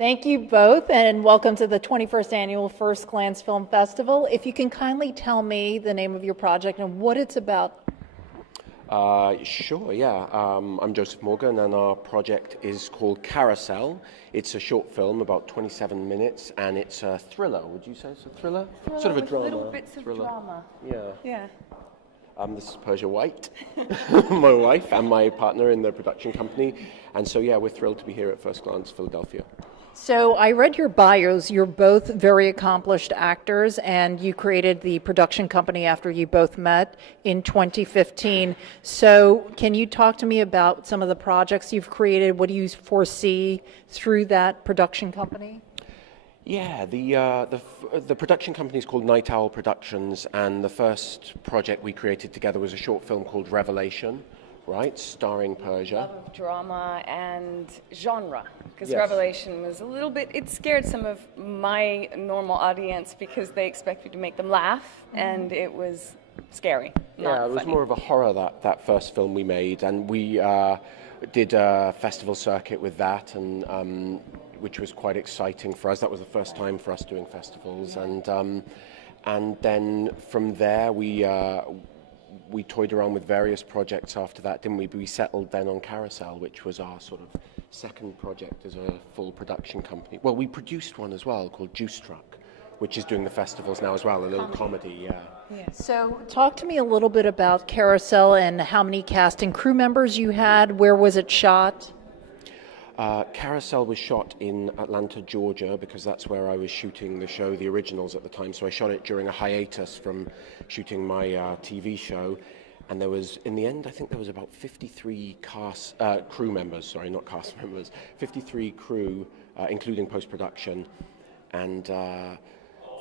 Thank you both, and welcome to the 21st Annual First Glance Film Festival. If you can kindly tell me the name of your project and what it's about. Sure, yeah. I'm Joseph Morgan, and our project is called Carousel. It's a short film, about 27 minutes, and it's a thriller. Would you say it's a thriller? Sort of a drama. Little bits of thriller. drama. Yeah. Yeah. This is Persia White, my wife, and my partner in the production company. And so, yeah, we're thrilled to be here at First Glance, Philadelphia. So I read your bios. You're both very accomplished actors, and you created the production company after you both met in 2015. So can you talk to me about some of the projects you've created? What do you foresee through that production company? Yeah, the production company is called Night Owl Productions, and the first project we created together was a short film called Revelation, right, starring Persia. Love of drama and genre, because Yes. Revelation was a little bit, it scared some of my normal audience because they expect you to make them laugh, and it was scary, not Yeah, it was funny. more of a horror, that first film we made, and we did a festival circuit with that, and which was quite exciting for us. That was the first time for us doing festivals, and then from there we toyed around with various projects after that, didn't we? But we settled then on Carousel, which was our sort of second project as a full production company. Well, we produced one as well called Juice Truck, which is doing the festivals now as well, a little comedy, yeah. So talk to me a little bit about Carousel and how many cast and crew members you had. Where was it shot? Carousel was shot in Atlanta, Georgia, because that's where I was shooting the show, the originals at the time. So I shot it during a hiatus from shooting my TV show. And there was, in the end, I think there was about 53 crew members, sorry, not cast members, 53 crew, including post-production. And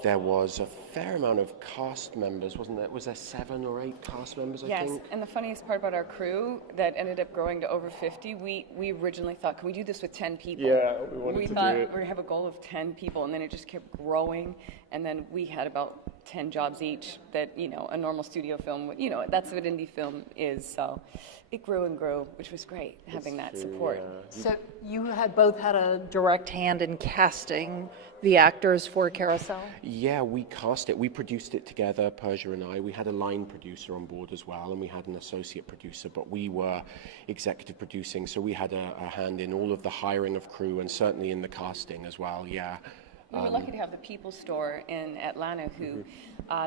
there was a fair amount of cast members, wasn't there? Was there 7 or 8 cast members, I think? Yes, and the funniest part about our crew that ended up growing to over 50, we originally thought, can we do this with 10 people? Yeah, we wanted to do thought it. we were going to have a goal of 10 people, and then it just kept growing, and then we had about 10 jobs each that, a normal studio film, would, that's what indie film is, so it grew and grew, which was great, having that support. Yeah. So you had both had a direct hand in casting the actors for Carousel? Yeah, we cast it. We produced it together, Persia and I. We had a line producer on board as well, and we had an associate producer, but we were executive producing, so we had a hand in all of the hiring of crew and certainly in the casting as well, yeah. We were lucky to have the People Store in Atlanta, who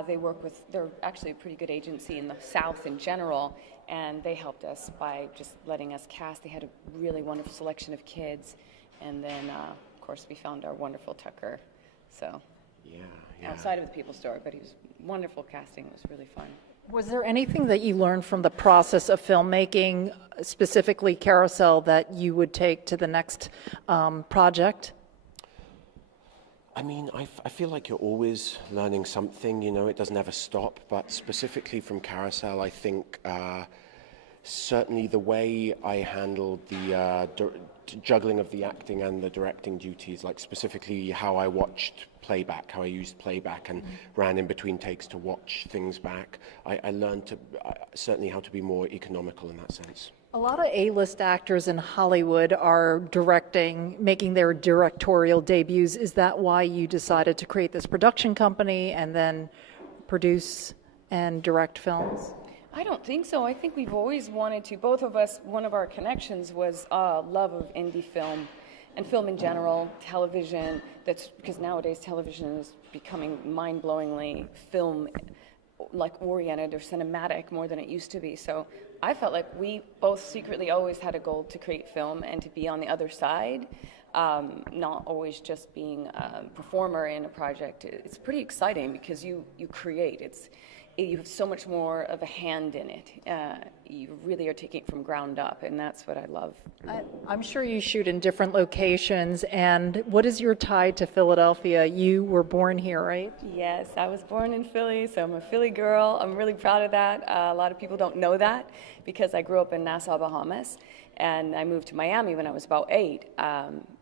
they work with. They're actually a pretty good agency in the South in general, and they helped us by just letting us cast. They had a really wonderful selection of kids, and then, of course, we found our wonderful Tucker. So, Yeah. outside of the People Store, but he was wonderful casting. It was really fun. Was there anything that you learned from the process of filmmaking, specifically Carousel, that you would take to the next project? I mean, I feel like you're always learning something, it doesn't ever stop, but specifically from Carousel, I think certainly the way I handled the juggling of the acting and the directing duties, like specifically how I watched playback, how I used playback and ran in between takes to watch things back, I learned certainly how to be more economical in that sense. A lot of A-list actors in Hollywood are making their directorial debuts. Is that why you decided to create this production company and then produce and direct films? I don't think so. I think we've always wanted to. Both of us, one of our connections was love of indie film and film in general, television. That's because nowadays television is becoming mind-blowingly film like oriented or cinematic more than it used to be. So I felt like we both secretly always had a goal to create film and to be on the other side, not always just being a performer in a project. It's pretty exciting because you create. You have so much more of a hand in it. You really are taking it from ground up, and that's what I love. I'm sure you shoot in different locations, and what is your tie to Philadelphia? You were born here, right? Yes, I was born in Philly, so I'm a Philly girl. I'm really proud of that. A lot of people don't know that because I grew up in Nassau, Bahamas, and I moved to Miami when I was about 8.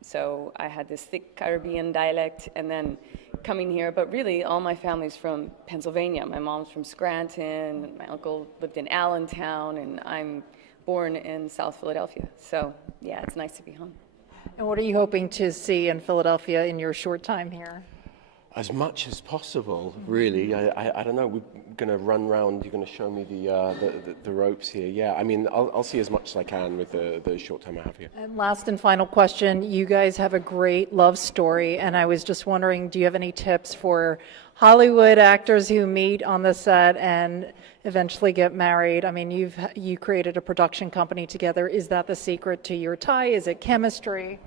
So I had this thick Caribbean dialect, and then coming here, but really all my family's from Pennsylvania. My mom's from Scranton, my uncle lived in Allentown, and I'm born in South Philadelphia. So yeah, it's nice to be home. And what are you hoping to see in Philadelphia in your short time here? As much as possible, really. I don't know. We're going to run round. You're going to show me the ropes here. Yeah, I mean, I'll see as much as I can with the short time I have here. And last and final question, you guys have a great love story, and I was just wondering, do you have any tips for Hollywood actors who meet on the set and eventually get married? I mean, you created a production company together. Is that the secret to your tie? Is it chemistry?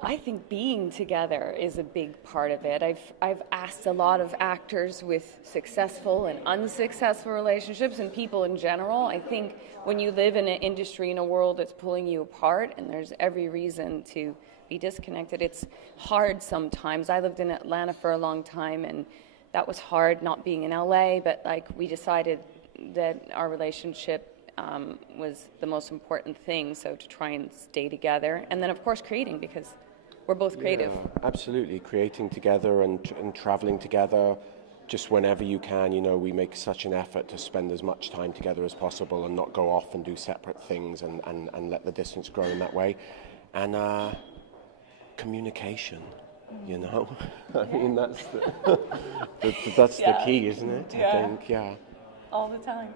I think being together is a big part of it. I've asked a lot of actors with successful and unsuccessful relationships and people in general. I think when you live in an industry, in a world that's pulling you apart, and there's every reason to be disconnected, it's hard sometimes. I lived in Atlanta for a long time, and that was hard not being in LA, but like we decided that our relationship was the most important thing, so to try and stay together. And then of course creating, because we're both creative. Yeah, absolutely. Creating together and traveling together just whenever you can. You know, we make such an effort to spend as much time together as possible and not go off and do separate things and let the distance grow in that way. And communication, you know. I mean, that's the key, isn't it? I think, yeah. All the time.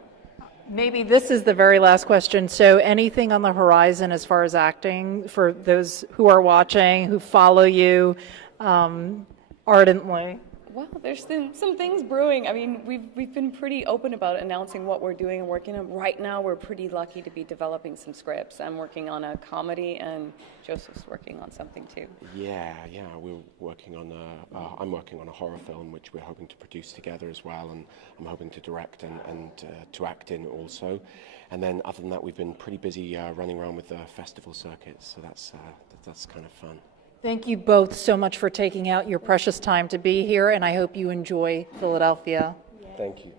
Maybe this is the very last question. So anything on the horizon as far as acting for those who are watching, who follow you ardently? Well, there's some things brewing. I mean, we've been pretty open about announcing what we're doing and working on. Right now, we're pretty lucky to be developing some scripts. I'm working on a comedy, and Joseph's working on something too. Yeah, we're working on I'm working on a horror film, which we're hoping to produce together as well, and I'm hoping to direct and to act in also. And then other than that, we've been pretty busy running around with the festival circuits, so that's kind of fun. Thank you both so much for taking out your precious time to be here, and I hope you enjoy Philadelphia. Thank you.